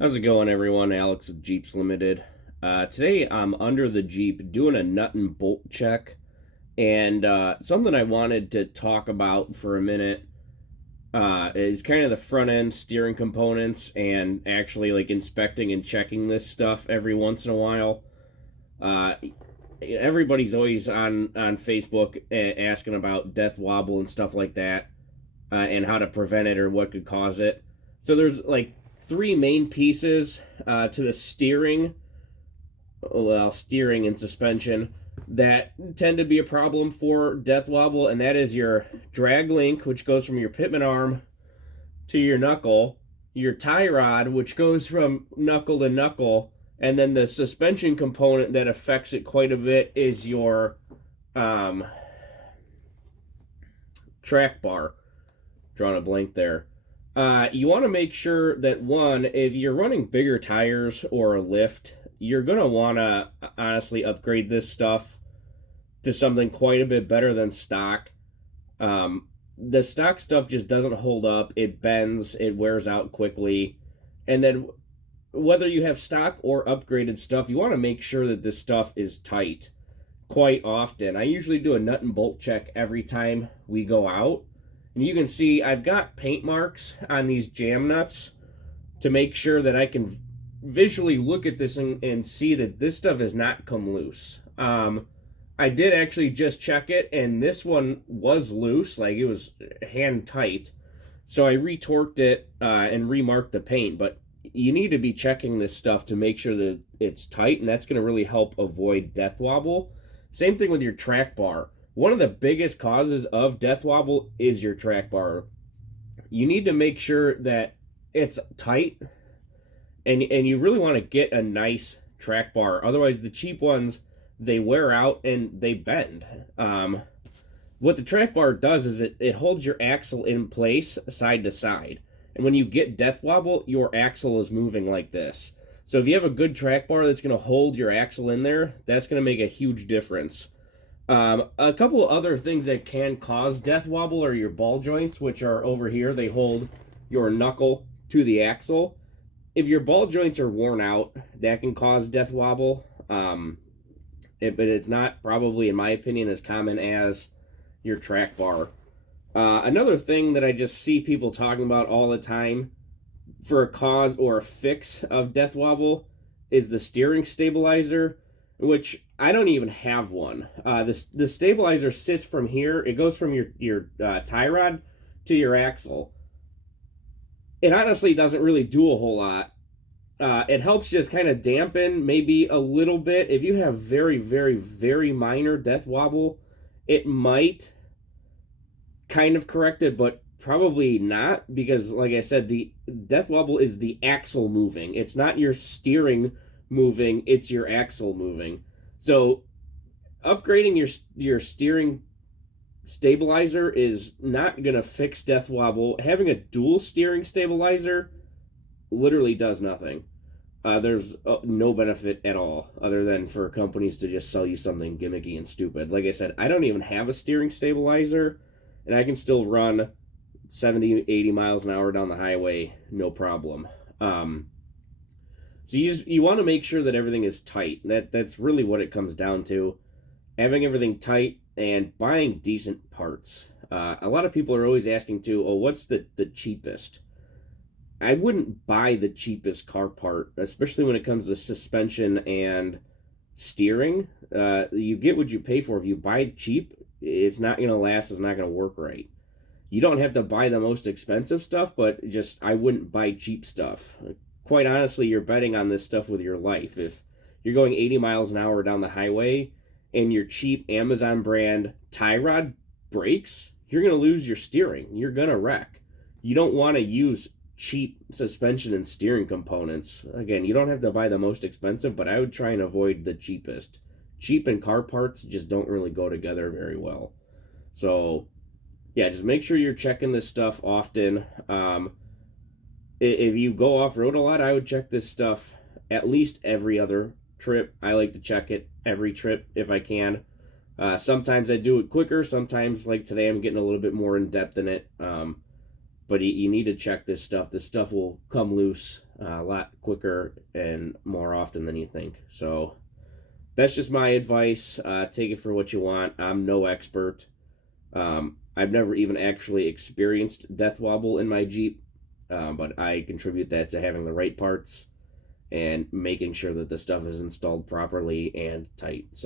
How's it going, everyone? Alex of Jeeps Limited. Today I'm under the Jeep doing a nut and bolt check, and something I wanted to talk about for a minute is kind of the front end steering components and actually like inspecting and checking this stuff every once in a while. Uh, Everybody's always on Facebook asking about death wobble and stuff like that, and how to prevent it or what could cause it. So there's like three main pieces to the steering and suspension that tend to be a problem for death wobble, and that is your drag link, which goes from your pitman arm to your knuckle, your tie rod, which goes from knuckle to knuckle, and then the suspension component that affects it quite a bit is your um, track bar. Drawing a blank there. You want to make sure that one, if you're running bigger tires or a lift, you're going to want to honestly upgrade this stuff to something quite a bit better than stock. The stock stuff just doesn't hold up. It bends, it wears out quickly. And then, whether you have stock or upgraded stuff, you want to make sure that this stuff is tight quite often. I usually do a nut and bolt check every time we go out. And you can see I've got paint marks on these jam nuts to make sure that I can visually look at this and see that this stuff has not come loose. I did actually just check it, and this one was loose, like it was hand tight. So I retorqued it and remarked the paint, but you need to be checking this stuff to make sure that it's tight, and that's going to really help avoid death wobble. Same thing with your track bar. One of the biggest causes of death wobble is your track bar. You need to make sure that it's tight, and you really want to get a nice track bar. Otherwise, the cheap ones, they wear out and they bend. What the track bar does is it holds your axle in place side to side. And when you get death wobble, your axle is moving like this. So if you have a good track bar that's going to hold your axle in there, that's going to make a huge difference. A couple of other things that can cause death wobble are your ball joints, which are over here. They hold your knuckle to the axle. If your ball joints are worn out, that can cause death wobble. But it's not probably, in my opinion, as common as your track bar. Another thing that I just see people talking about all the time for a cause or a fix of death wobble is the steering stabilizer, which I don't even have one. The stabilizer sits from here. It goes from your tie rod to your axle. It honestly doesn't really do a whole lot. It helps just kind of dampen maybe a little bit. If you have very, very, very minor death wobble, it might kind of correct it, but probably not, because like I said, the death wobble is the axle moving. It's not your steering moving, it's your axle moving. So upgrading your steering stabilizer is not going to fix death wobble. Having a dual steering stabilizer literally does nothing. There's no benefit at all other than for companies to just sell you something gimmicky and stupid. Like I said, I don't even have a steering stabilizer, and I can still run 70, 80 miles an hour down the highway, no problem. So you want to make sure that everything is tight. That's really what it comes down to. Having everything tight and buying decent parts. A lot of people are always asking too, oh, what's the cheapest? I wouldn't buy the cheapest car part, especially when it comes to suspension and steering. You get what you pay for. If you buy cheap, it's not going to last. It's not going to work right. You don't have to buy the most expensive stuff, but just I wouldn't buy cheap stuff. Quite honestly, you're betting on this stuff with your life. If you're going 80 miles an hour down the highway and your cheap Amazon brand tie rod breaks, you're going to lose your steering. You're going to wreck. You don't want to use cheap suspension and steering components. Again, you don't have to buy the most expensive, but I would try and avoid the cheapest. Cheap and car parts just don't really go together very well. So, yeah, just make sure you're checking this stuff often. If you go off-road a lot, I would check this stuff at least every other trip. I like to check it every trip if I can. Sometimes I do it quicker. Sometimes, like today, I'm getting a little bit more in-depth in it. But you need to check this stuff. This stuff will come loose a lot quicker and more often than you think. So that's just my advice. Take it for what you want. I'm no expert. I've never even actually experienced death wobble in my Jeep, but I contribute that to having the right parts and making sure that the stuff is installed properly and tight. So